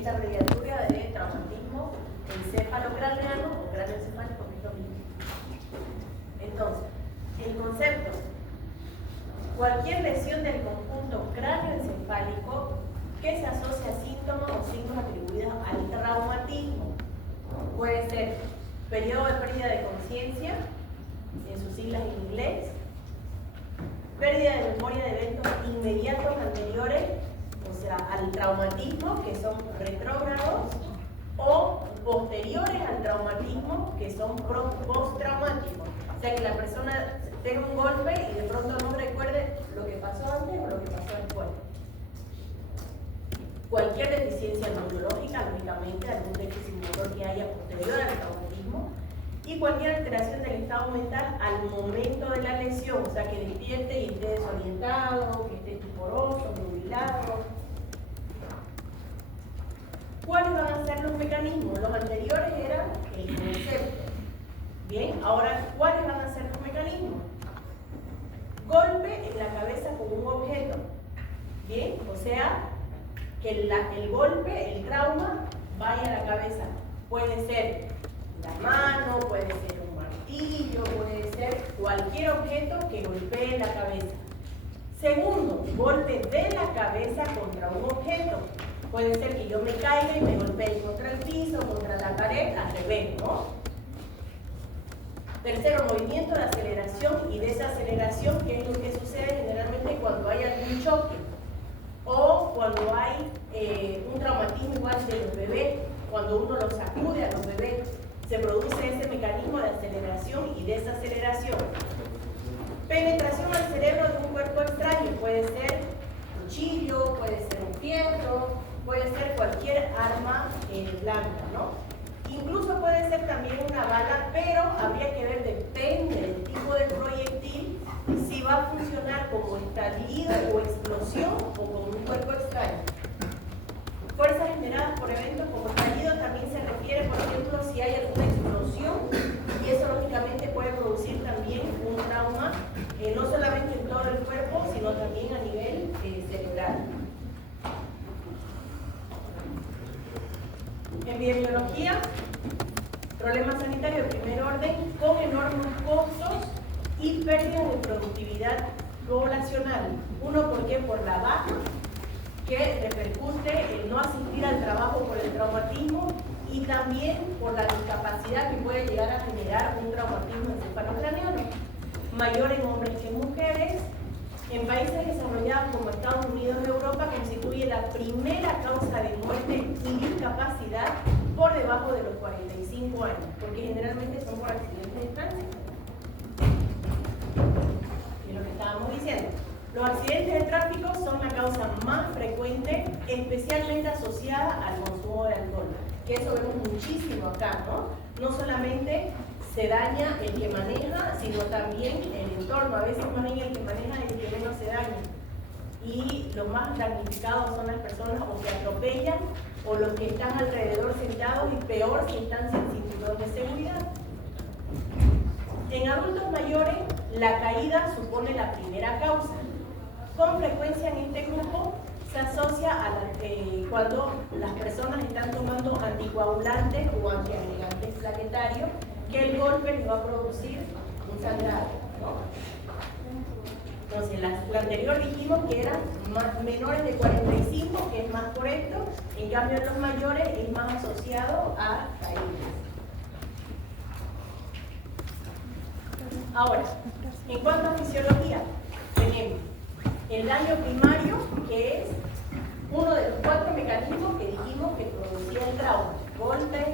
esta abreviatura de traumatismo encefalocraneano o cráneoencefálico, que es lo mismo. Entonces, el concepto: cualquier lesión del conjunto cráneoencefálico que se asocia a síntomas o signos atribuidos al traumatismo. Puede ser periodo de pérdida de conciencia, en sus siglas en inglés, pérdida de memoria de eventos inmediatos anteriores, o sea, al traumatismo, que son retrógrados, o posteriores al traumatismo, que son postraumáticos. O sea, que la persona tenga un golpe y de pronto no recuerde lo que pasó antes o lo que pasó después. Cualquier deficiencia neurológica, lógicamente, algún déficit motor que haya posterior al traumatismo, y cualquier alteración del estado mental al momento de la lesión, o sea, que despierte y esté desorientado, que esté estuporoso, nubilado. ¿Cuáles van a ser los mecanismos? Los anteriores eran el concepto. Bien, ahora, ¿cuáles van a ser los mecanismos? Golpe en la cabeza con un objeto. Bien, o sea, que el golpe, el trauma, vaya a la cabeza. Puede ser la mano, puede ser un martillo, puede ser cualquier objeto que golpee la cabeza. Segundo, golpe de la cabeza contra un objeto. Puede ser que yo me caiga y me golpee contra el piso, contra la pared, al revés, ¿no? Tercero, movimiento de aceleración y desaceleración, que es lo que sucede generalmente cuando hay algún choque o cuando hay un traumatismo igual de los bebés, cuando uno los sacude a los bebés, se produce ese mecanismo de aceleración y desaceleración. Penetración al cerebro de un cuerpo extraño, puede ser un cuchillo, puede ser un fierro, puede ser cualquier arma blanca, ¿no? Incluso puede ser también una bala, pero habría que ver, depende del tipo de proyectil, si va a funcionar como estallido o explosión o como un cuerpo extraño. Fuerzas generadas por eventos como estallido también se refiere, por ejemplo, si hay alguna explosión, y eso lógicamente puede producir también un trauma, no solamente en todo el cuerpo, sino también a nivel cerebral. Epidemiología, problemas sanitarios de primer orden con enormes costos y pérdidas de productividad poblacional. Uno, ¿por qué? Por la baja que repercute el no asistir al trabajo por el traumatismo, y también por la discapacidad que puede llegar a generar un traumatismo encefalocraneano. Mayor en hombres que en mujeres. En países desarrollados como Estados Unidos y Europa constituye la primera causa de muerte y discapacidad por debajo de los 45 años, porque generalmente son por accidentes de tránsito. Es lo que estábamos diciendo. Los accidentes de tráfico son la causa más frecuente, especialmente asociada al consumo de alcohol, que eso vemos muchísimo acá, ¿no? No solamente se daña el que maneja, sino también el entorno. A veces más bien el que maneja es el que menos se daña. Y los más damnificados son las personas o que atropellan o los que están alrededor sentados, y peor si están sin cinturón de seguridad. En adultos mayores, la caída supone la primera causa. Con frecuencia en este grupo se asocia a cuando las personas están tomando anticoagulantes o antiagregantes plaquetarios, que el golpe les va a producir un sangrado, ¿no? Entonces, la anterior dijimos que eran menores de 45, que es más correcto. En cambio, en los mayores es más asociado a caídas. Ahora, en cuanto a fisiología, tenemos el daño primario, que es uno de los 4 mecanismos que dijimos que producía el trauma: golpe,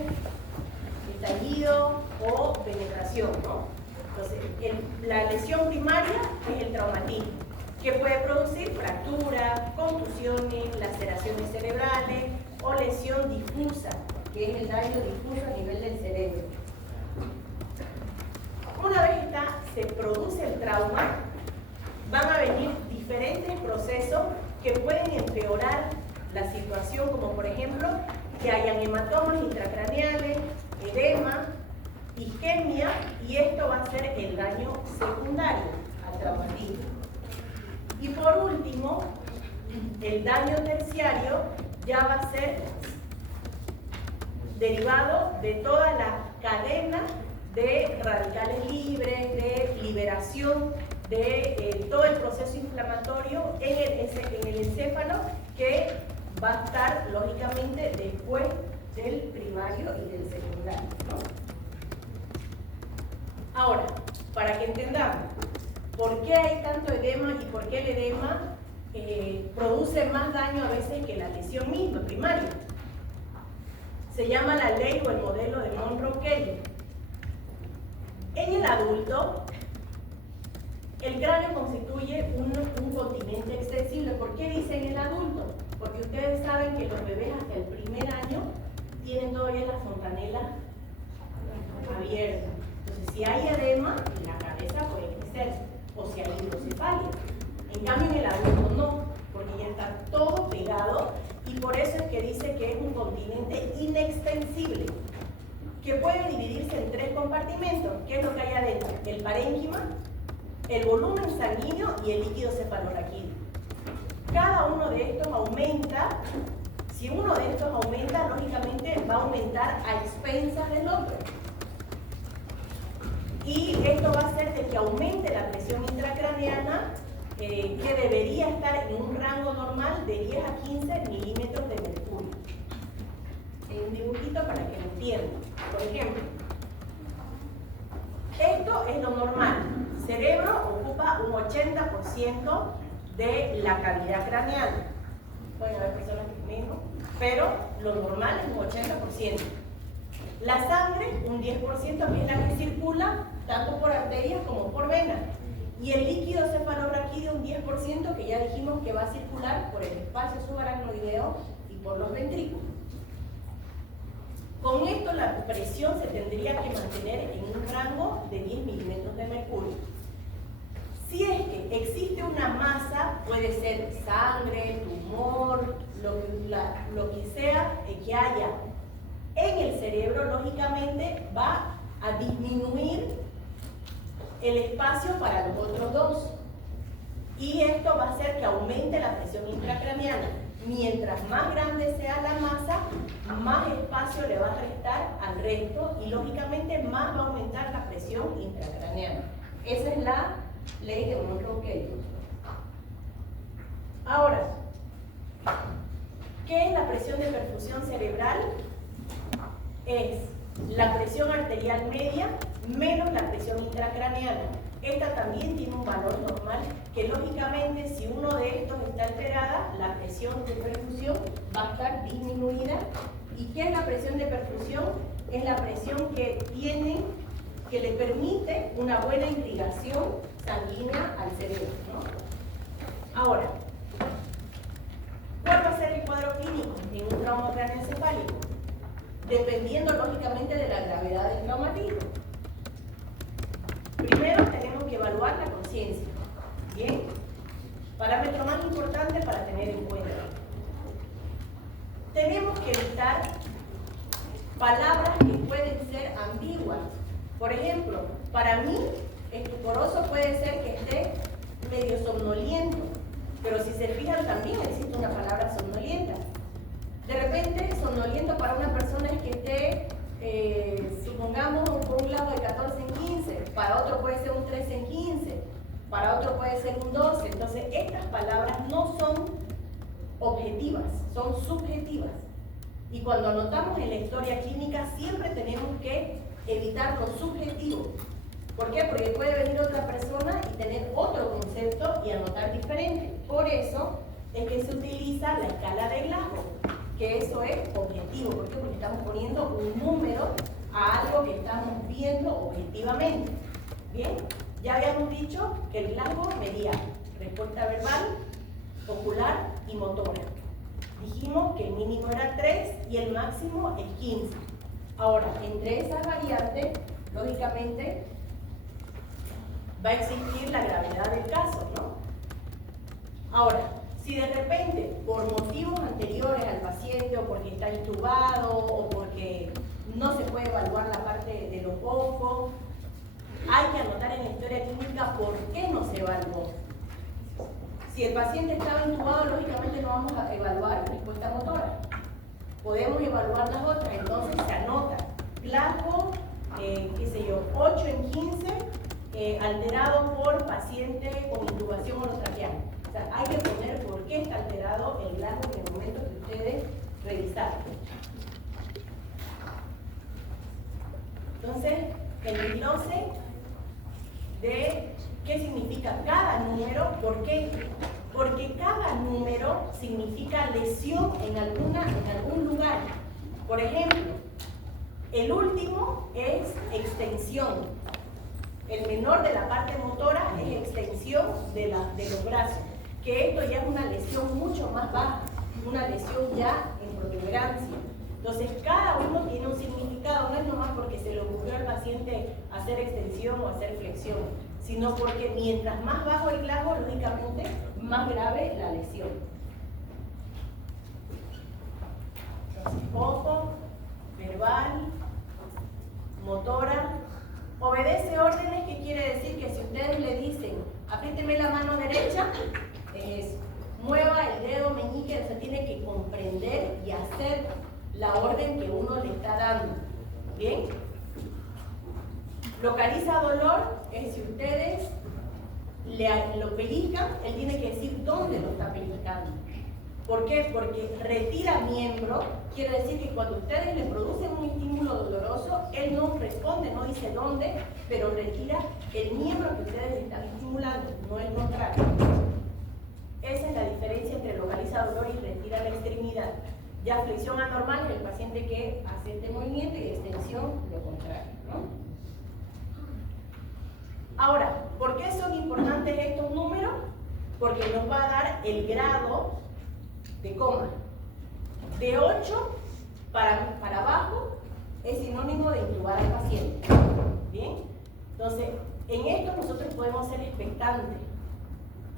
estallido o penetración, ¿no? Entonces, la lesión primaria es el traumatismo, que puede producir fracturas, contusiones, laceraciones cerebrales o lesión difusa, que es el daño difuso a nivel del cerebro. Una vez se produce el trauma, van a venir diferentes procesos que pueden empeorar la situación, como por ejemplo que hayan hematomas intracraneales, edema, isquemia, y esto va a ser el daño secundario al traumatismo. Y por último, el daño terciario ya va a ser derivado de toda la cadena de radicales libres, de liberación de todo el proceso inflamatorio en el encéfalo, que va a estar lógicamente después del primario y del secundario, ¿no? Ahora, para que entendamos por qué hay tanto edema y por qué el edema produce más daño a veces que la lesión misma primaria. Se llama la ley o el modelo de Monroe-Kelly. En el adulto, el cráneo constituye un continente extensible. ¿Por qué dicen el adulto? Porque ustedes saben que los bebés hasta el primer año tienen todavía la fontanela abierta. Entonces, si hay edema, la cabeza puede crecer, o si hay hidrocefalia. En cambio, en el adulto no, porque ya está todo pegado, y por eso es que dice que es un continente inextensible, que puede dividirse en 3 compartimentos. ¿Qué es lo que hay adentro? El parénquima, el volumen sanguíneo y el líquido cefalorraquídeo. Cada uno de estos aumenta. Si uno de estos aumenta, lógicamente va a aumentar a expensas del otro. Y esto va a hacer de que aumente la presión intracraneana, que debería estar en un rango normal de 10 a 15 milímetros de mercurio. En un dibujito para que lo entiendan. Por ejemplo, esto es lo normal. El cerebro ocupa un 80% de la cavidad craneal. Pueden haber personas que menos, pero lo normal es un 80%. La sangre, un 10%, que es la que circula tanto por arterias como por venas. Y el líquido cefalorraquídeo, un 10%, que ya dijimos que va a circular por el espacio subaracnoideo y por los ventrículos. Con esto la presión se tendría que mantener en un rango de 10 milímetros de mercurio. Si es que existe una masa, puede ser sangre, tumor, lo que sea que haya en el cerebro, lógicamente va a disminuir el espacio para los otros dos. Y esto va a hacer que aumente la presión intracraneana. Mientras más grande sea la masa, más espacio le va a restar al resto y lógicamente más va a aumentar la presión intracraneana. Esa es la ley de Monroe-Kelly. Ahora, ¿qué es la presión de perfusión cerebral? Es la presión arterial media menos la presión intracraneana. Esta también tiene un valor normal, que lógicamente si uno de estos está alterada, la presión de perfusión va a estar disminuida. ¿Y qué es la presión de perfusión? Es la presión que le permite una buena irrigación sanguínea al cerebro, ¿no? Ahora, ¿cuál va a ser el cuadro clínico en un trauma craneoencefálico? Dependiendo lógicamente de la gravedad del traumatismo. Primero tenemos que evaluar la conciencia. Bien, parámetro más importante para tener en cuenta. Tenemos que evitar palabras que pueden ser ambiguas. Por ejemplo, para mí, estuporoso puede ser que esté medio somnoliento, pero si se fijan también existe una palabra somnolienta. De repente, somnoliento para una persona es que esté, supongamos, por un lado de 14 en 15, para otro puede ser un 13 en 15, para otro puede ser un 12. Entonces, estas palabras no son objetivas, son subjetivas. Y cuando anotamos en la historia clínica, siempre tenemos que evitar lo subjetivo. ¿Por qué? Porque puede venir otra persona y tener otro concepto y anotar diferente. Por eso es que se utiliza la escala de Glasgow, que eso es objetivo. ¿Por qué? Porque estamos poniendo un número a algo que estamos viendo objetivamente. Bien, ya habíamos dicho que el Glasgow medía respuesta verbal, ocular y motora. Dijimos que el mínimo era 3 y el máximo es 15. Ahora, entre esas variantes, lógicamente, va a existir la gravedad del caso, ¿no? Ahora, si de repente, por motivos anteriores al paciente, o porque está intubado, o porque no se puede evaluar la parte de los ojos, hay que anotar en la historia clínica por qué no se evaluó. Si el paciente estaba intubado, lógicamente no vamos a evaluar respuesta motora. podemos evaluar las otras. Entonces se anota Glasgow, qué sé yo, 8 en 15, alterado por paciente con intubación orotraqueal. O sea, hay que poner por qué está alterado el Glasgow en el momento que ustedes revisaron. Entonces, el desglose de qué significa cada número. ¿Por qué? Porque cada número significa lesión en algún lugar. Por ejemplo, el último es extensión. El menor de la parte motora es extensión de los brazos. Que esto ya es una lesión mucho más baja, una lesión ya en protuberancia. Entonces, cada uno tiene un significado, no es nomás porque se le ocurrió al paciente hacer extensión o hacer flexión, sino porque mientras más bajo el Glasgow, lógicamente, más grave la lesión. Entonces, ojo, verbal, motora, obedece órdenes, que quiere decir que si ustedes le dicen, apriéteme la mano derecha, es mueva el dedo meñique, o sea, tiene que comprender y hacer la orden que uno le está dando. ¿Bien? Localiza dolor, es si ustedes lo pellizcan, él tiene que decir dónde lo está pellizcando. ¿Por qué? Porque retira miembro, quiere decir que cuando ustedes le producen un estímulo doloroso, él no responde, no dice dónde, pero retira el miembro que ustedes están estimulando, no el contrario. Esa es la diferencia entre localiza dolor y retira la extremidad. Ya flexión anormal es el paciente que hace este movimiento y extensión lo contrario, ¿no? Ahora, ¿por qué son importantes estos números? Porque nos va a dar el grado de coma. De 8 para abajo es sinónimo de intubar al paciente. ¿Bien? Entonces, en esto nosotros podemos ser expectantes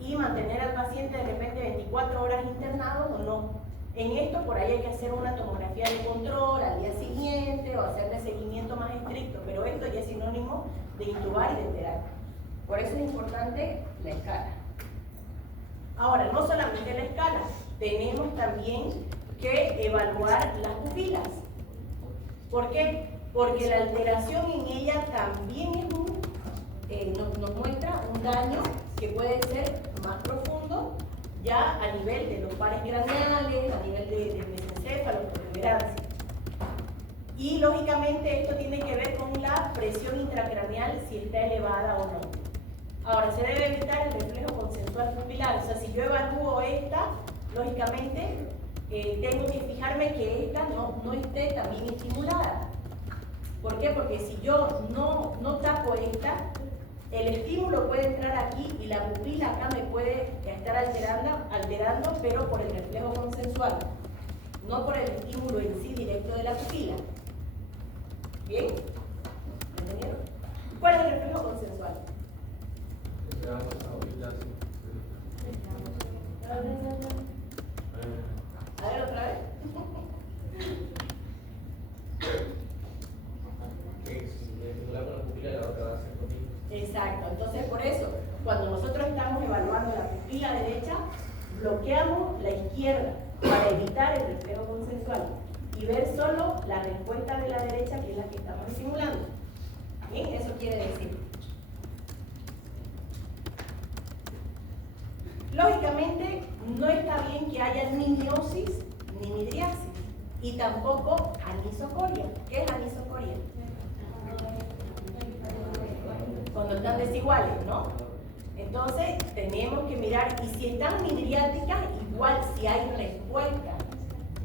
y mantener al paciente de repente 24 horas internado o no. En esto por ahí hay que hacer una tomografía de control al día siguiente o hacerle seguimiento más estricto, pero esto ya es sinónimo de intubar y de enterar. Por eso es importante la escala. Ahora, no solamente la escala, tenemos también que evaluar las pupilas. ¿Por qué? Porque la alteración en ella también es nos muestra un daño que puede ser más profundo, ya a nivel de los pares craneales, a nivel del mesencéfalo, protuberancia. Y lógicamente esto tiene que ver con la presión intracraneal, si está elevada o no. Ahora, se debe evitar el reflejo consensual pupilar. O sea, si yo evalúo esta, lógicamente tengo que fijarme que esta no esté también estimulada. ¿Por qué? Porque si yo no tapo esta, el estímulo puede entrar aquí y la pupila acá me puede estar alterando, pero por el reflejo consensual, no por el estímulo en sí directo de la pupila. ¿Bien? ¿Entendieron? ¿Cuál es el reflejo consensual? A ver, otra vez. Exacto, entonces por eso, cuando nosotros estamos evaluando la pupila derecha, bloqueamos la izquierda para evitar el reflejo consensual y ver solo la respuesta de la derecha, que es la que estamos estimulando. ¿Bien? Eso quiere decir. Lógicamente, no está bien que haya ni miosis ni midriasis y tampoco anisocoria. ¿Qué es anisocoria? Cuando están desiguales, ¿no? Entonces, tenemos que mirar, y si están midriáticas, igual si hay respuesta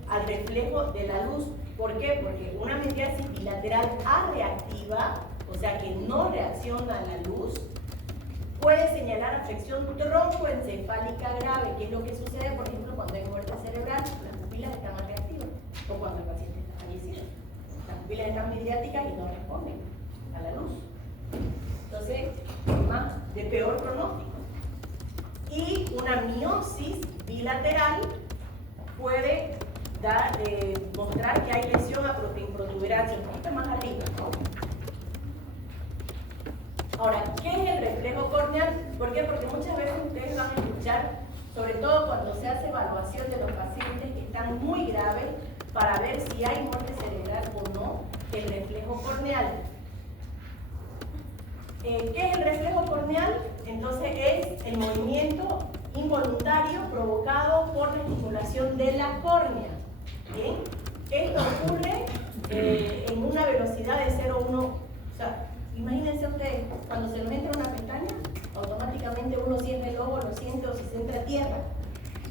al reflejo de la luz. ¿Por qué? Porque una midriasis bilateral arreactiva, o sea que no reacciona a la luz, puede señalar afección troncoencefálica grave, que es lo que sucede, por ejemplo, cuando hay muerte cerebral, las pupilas están más reactivas, o cuando el paciente está fallecido. Las pupilas están midriáticas y no responden a la luz. Entonces, más de peor pronóstico. Y una miosis bilateral puede mostrar que hay lesión a protuberancia, un poquito más arriba, ¿no? Ahora, ¿qué es el reflejo corneal? ¿Por qué? Porque muchas veces ustedes van a escuchar, sobre todo cuando se hace evaluación de los pacientes que están muy graves, para ver si hay muerte cerebral o no el reflejo corneal. ¿Qué es el reflejo corneal? Entonces es el movimiento involuntario provocado por la estimulación de la córnea. ¿Bien? Esto ocurre en una velocidad de 0,1. O sea, imagínense ustedes, cuando se nos entra una pestaña, automáticamente uno cierra el ojo, lo siente o se centra a tierra.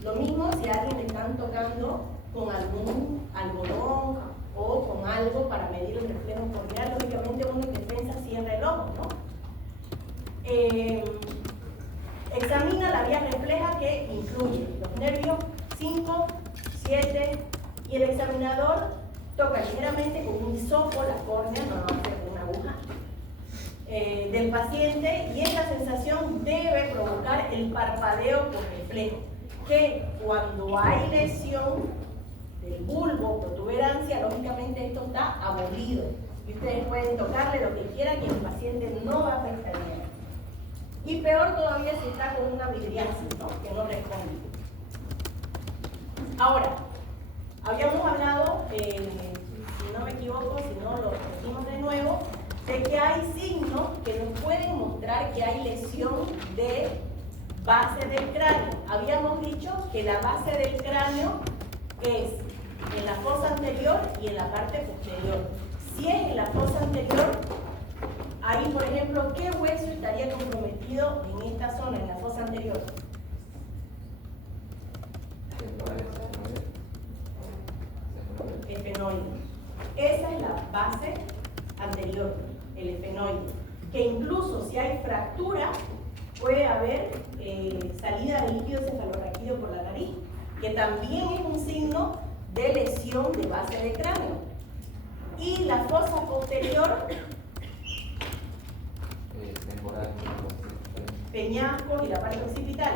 Lo mismo si a alguien le están tocando con algún algodón o con algo para medir el reflejo corneal, lógicamente uno en defensa cierra el ojo, ¿no? Examina la vía refleja que incluye los nervios 5, 7 y el examinador toca ligeramente con un hisopo la córnea, no va a ser con una aguja, del paciente, y esta sensación debe provocar el parpadeo por reflejo, que cuando hay lesión del bulbo, protuberancia, lógicamente esto está abolido y ustedes pueden tocarle lo que quieran y el paciente no va a pestañear. Y peor todavía si está con una vidriasis, ¿no? Que no responde. Ahora, habíamos hablado, si no me equivoco, si no lo repetimos de nuevo, de que hay signos que nos pueden mostrar que hay lesión de base del cráneo. Habíamos dicho que la base del cráneo es en la fosa anterior y en la parte posterior. Si es en la fosa anterior, ahí, por ejemplo, ¿qué hueso estaría comprometido en esta zona, en la fosa anterior? Efenoide. Esa es la base anterior, el efenoide. Que incluso si hay fractura, puede haber salida de líquido cefalorraquídeo por la nariz, que también es un signo de lesión de base de cráneo. Y la fosa posterior, peñascos y la parte occipital,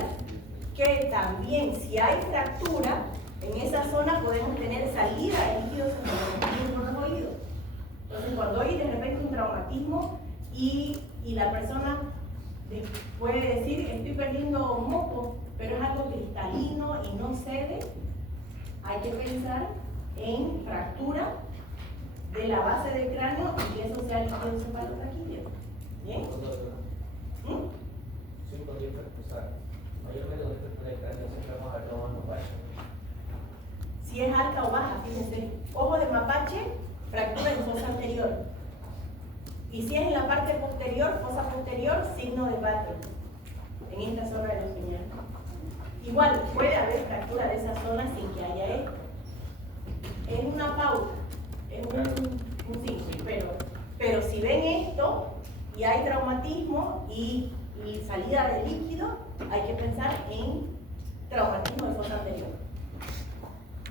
que también si hay fractura en esa zona podemos tener salida de líquidos cefalorraquídeos por los oídos. Entonces cuando hay de repente un traumatismo y la persona puede decir estoy perdiendo moco, pero es algo cristalino y no cede, hay que pensar en fractura de la base del cráneo y que eso sea líquido cefalorraquídeo. ¿Bien? Sí, podría usar. Mayormente con esta fractura de cráneo siempre vamos a ver ojo de mapache. Si es alta o baja, fíjense. Ojo de mapache, fractura en fosa anterior. Y si es en la parte posterior, fosa posterior, signo de Batten, en esta zona de los peñascos. Igual, puede haber fractura de esa zona sin que haya esto. Es una pauta, es un signo, pero si ven esto y hay traumatismo y salida de líquido, hay que pensar en traumatismo de fosa anterior.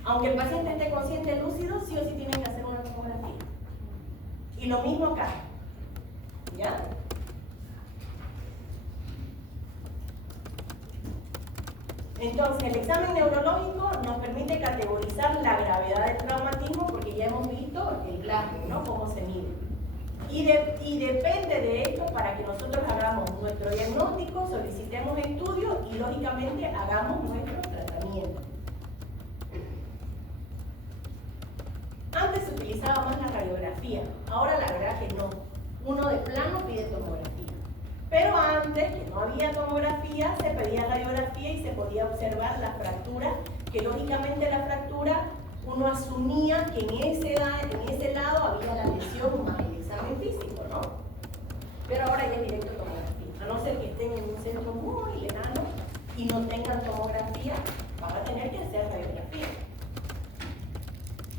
Aunque el paciente esté consciente, lúcido, sí o sí tienen que hacer una tomografía. Y lo mismo acá. ¿Ya? Entonces, el examen neurológico nos permite categorizar la gravedad del traumatismo porque ya hemos visto el Glasgow, ¿no? Cómo se mide. Y depende de esto para que nosotros hagamos nuestro diagnóstico, solicitemos estudios y lógicamente hagamos nuestro tratamiento. Antes se utilizaba más la radiografía, ahora la verdad que no. Uno de plano pide tomografía. Pero antes, que no había tomografía, se pedía radiografía y se podía observar la fractura, que lógicamente la fractura uno asumía que en ese lado había la lesión más el examen físico, ¿no? Pero ahora ya es directo tomografía. A no ser que estén en un centro muy lejano y no tengan tomografía, van a tener que hacer radiografía.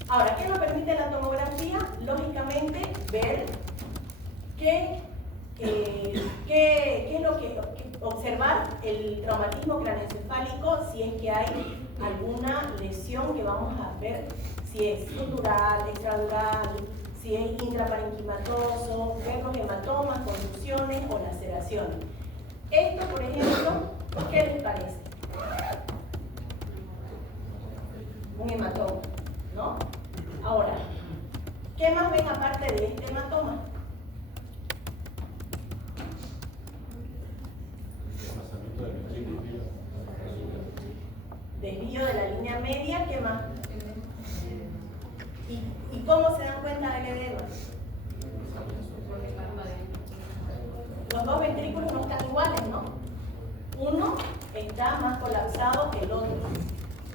Ahora, ¿qué nos permite la tomografía? Lógicamente, ver qué es lo que observar el traumatismo craneoencefálico, si es que hay alguna lesión que vamos a ver, si es subdural, extradural, si es intraparenquimatoso, ver los hematomas, contusiones o laceraciones. Esto, por ejemplo, ¿qué les parece? Un hematoma, ¿no? Ahora, ¿qué más ven aparte de este hematoma? Desvío de la línea media, ¿qué más? ¿Y cómo se dan cuenta del edema? Los dos ventrículos no están iguales, ¿no? Uno está más colapsado que el otro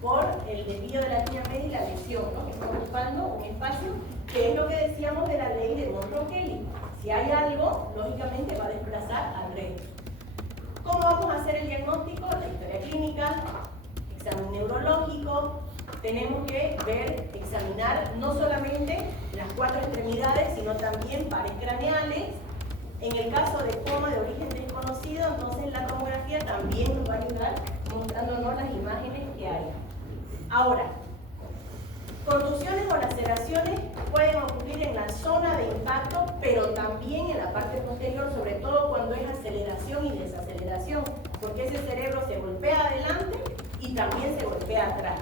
por el desvío de la línea media y la lesión, ¿no? Que está ocupando un espacio, que es lo que decíamos de la ley de Monroe-Kelly. Si hay algo, lógicamente va a desplazar al resto. ¿Cómo vamos a hacer el diagnóstico? La historia clínica, examen neurológico. Tenemos que examinar no solamente las 4 extremidades, sino también pares craneales. En el caso de coma de origen desconocido, entonces la tomografía también nos va a ayudar mostrándonos las imágenes que hay. Ahora, contusiones o laceraciones pueden ocurrir en la zona de impacto, pero también en la parte posterior, sobre todo cuando es aceleración y desaceleración, porque ese cerebro se golpea adelante y también se golpea atrás.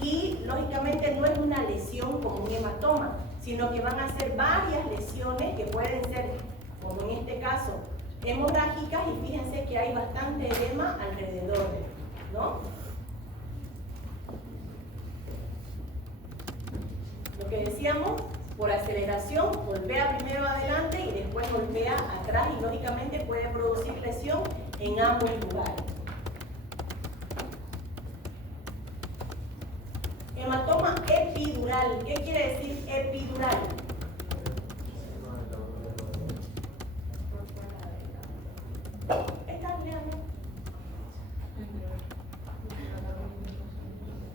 Y lógicamente no es una lesión como un hematoma, sino que van a ser varias lesiones que pueden ser, como en este caso, hemorrágicas, y fíjense que hay bastante edema alrededor, ¿no? Lo que decíamos, por aceleración, golpea primero adelante y después golpea atrás, y lógicamente puede producir lesión en ambos lugares. Hematoma epidural. ¿Qué quiere decir epidural?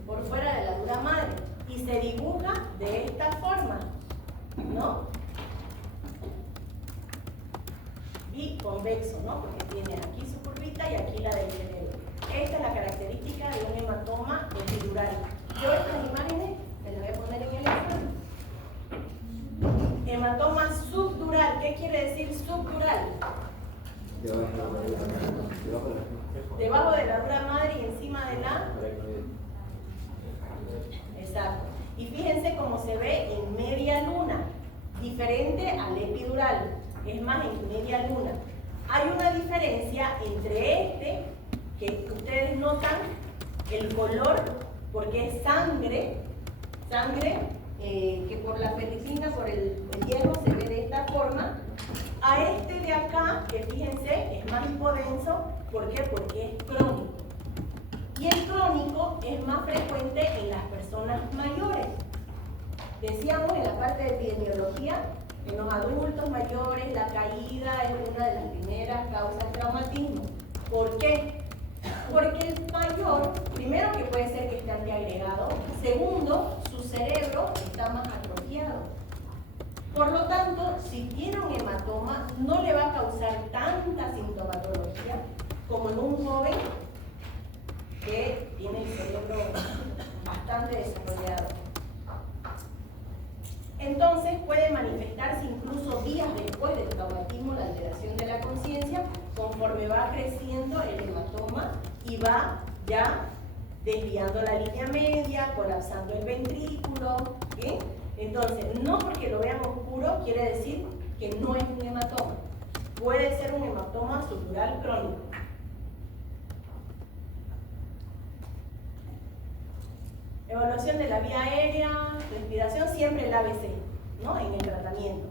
Por fuera de la dura madre. Y se dibuja de esta forma, ¿no? Biconvexo, ¿no? Porque tiene aquí su curvita y aquí la del cerebro. Esta es la característica de un hematoma epidural. Yo estas imágenes se las voy a poner en el examen. Hematoma subdural. ¿Qué quiere decir subdural? Debajo de la dura madre y encima de la... Exacto. Y fíjense cómo se ve en media luna, diferente al epidural, es más en media luna. Hay una diferencia entre que ustedes notan el color, porque es sangre que por la ferritina, por el hierro se ve de esta forma, a este de acá, que fíjense, es más hipodenso. ¿Por qué? Porque es crónico. Y el crónico es más frecuente en las personas mayores. Decíamos en la parte de epidemiología, en los adultos mayores la caída es una de las primeras causas de traumatismo. ¿Por qué? Porque el mayor, primero que puede ser que esté antiagregado, segundo, su cerebro está más atrofiado. Por lo tanto, si tiene un hematoma, no le va a causar tanta sintomatología como en un joven que tiene el cerebro bastante desarrollado. Entonces puede manifestarse incluso días después del traumatismo, la alteración de la conciencia, conforme va creciendo el hematoma y va ya desviando la línea media, colapsando el ventrículo, ¿sí? Entonces, no porque lo vean oscuro quiere decir que no es un hematoma. Puede ser un hematoma subdural crónico. Evaluación de la vía aérea, respiración, siempre el ABC, ¿no? En el tratamiento.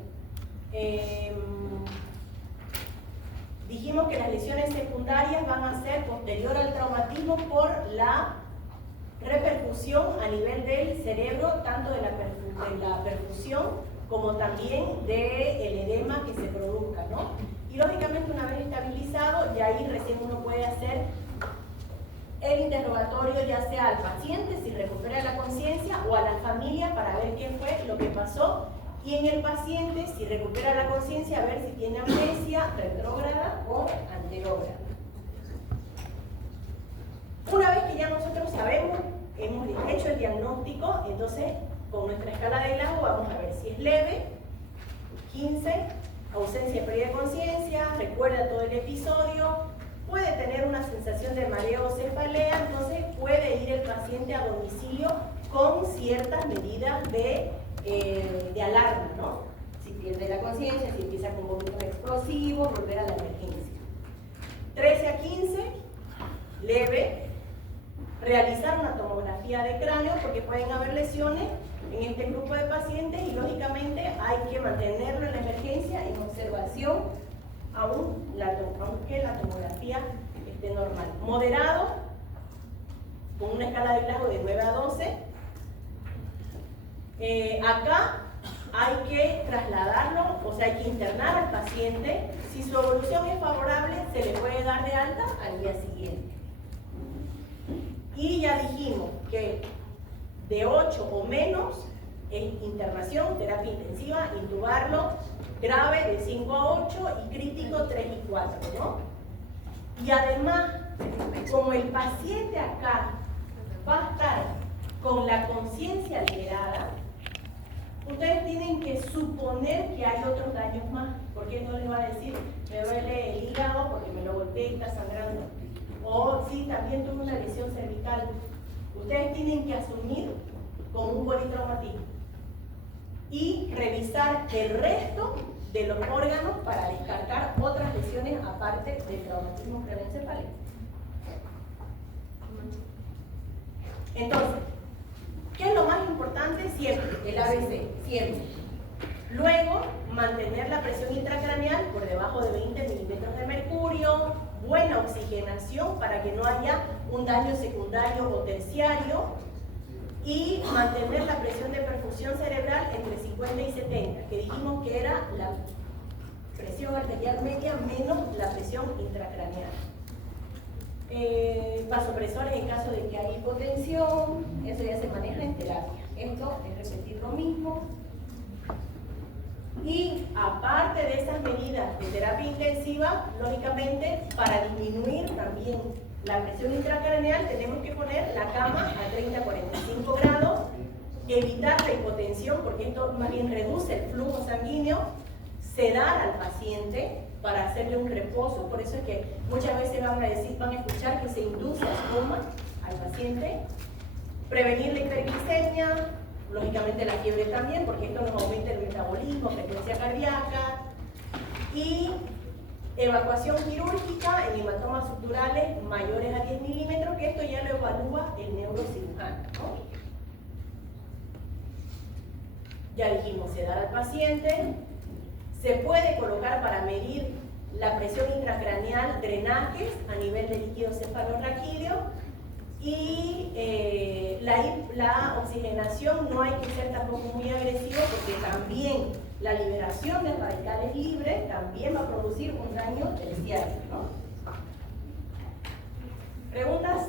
Dijimos que las lesiones secundarias van a ser posterior al traumatismo por la repercusión a nivel del cerebro, tanto de la perfusión como también del edema que se produzca, ¿no? Y lógicamente una vez estabilizado, ya ahí recién uno puede hacer el interrogatorio, ya sea al paciente si recupera la conciencia o a la familia para ver qué fue lo que pasó, y en el paciente si recupera la conciencia a ver si tiene amnesia retrógrada o anterógrada. Una vez que ya nosotros sabemos, hemos hecho el diagnóstico, entonces con nuestra escala de Glasgow vamos a ver si es leve, 15, ausencia de pérdida de conciencia, recuerda todo el episodio, puede tener una sensación de mareo o cefalea, entonces puede ir el paciente a domicilio con ciertas medidas de alarma, ¿no? Si pierde la conciencia, si empieza con vómitos explosivos, volver a la emergencia. 13 a 15, leve, realizar una tomografía de cráneo porque pueden haber lesiones en este grupo de pacientes y lógicamente hay que mantenerlo en la emergencia en observación aunque la tomografía esté normal. Moderado, con una escala de Glasgow de 9 a 12. Acá hay que trasladarlo, o sea, hay que internar al paciente. Si su evolución es favorable, se le puede dar de alta al día siguiente. Y ya dijimos que de 8 o menos es internación, terapia intensiva, intubarlo, grave de 5 a 8 y crítico 3 y 4, ¿no? Y además, como el paciente acá va a estar con la conciencia alterada, ustedes tienen que suponer que hay otros daños más, porque no les va a decir, me duele el hígado porque me lo golpeé y está sangrando, o sí, también tuve una lesión cervical. Ustedes tienen que asumir como un politraumatismo y revisar el resto de los órganos para descartar otras lesiones aparte del traumatismo craneoencefálico. Entonces, ¿qué es lo más importante? Siempre, el ABC, siempre. Luego, mantener la presión intracraneal por debajo de 20 milímetros de mercurio, buena oxigenación para que no haya un daño secundario o terciario, y mantener la presión de perfusión cerebral entre 50 y 70, que dijimos que era la presión arterial media menos la presión intracraneal. Vasopresores en caso de que haya hipotensión, eso ya se maneja en terapia. Esto es repetir lo mismo. Y aparte de esas medidas de terapia intensiva, lógicamente, para disminuir también la presión intracraneal, tenemos que poner la cama a 30 a 45 grados, evitar la hipotensión, porque esto más bien reduce el flujo sanguíneo, sedar al paciente para hacerle un reposo. Por eso es que muchas veces van a escuchar que se induce a coma al paciente, prevenir la hiperglicemia, lógicamente la fiebre también, porque esto nos aumenta el metabolismo, frecuencia cardíaca, y evacuación quirúrgica en hematomas subdurales mayores a 10 milímetros, que esto ya lo evalúa el neurocirujano, ¿no? Ya dijimos, sedar al paciente, se puede colocar para medir la presión intracraneal drenajes a nivel de líquido cefalorraquídeo, y la oxigenación no hay que ser tampoco muy agresivo porque también la liberación de radicales libres también va a producir un daño terciario, ¿no? ¿Preguntas?